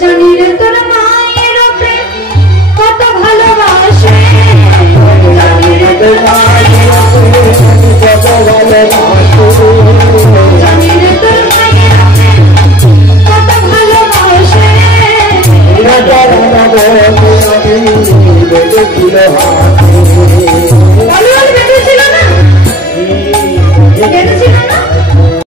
জানি রে তোর মায়ের প্রেম কত ভালোবাসে, জানি রে তোর মায়ের প্রেম কত ভালোবাসে।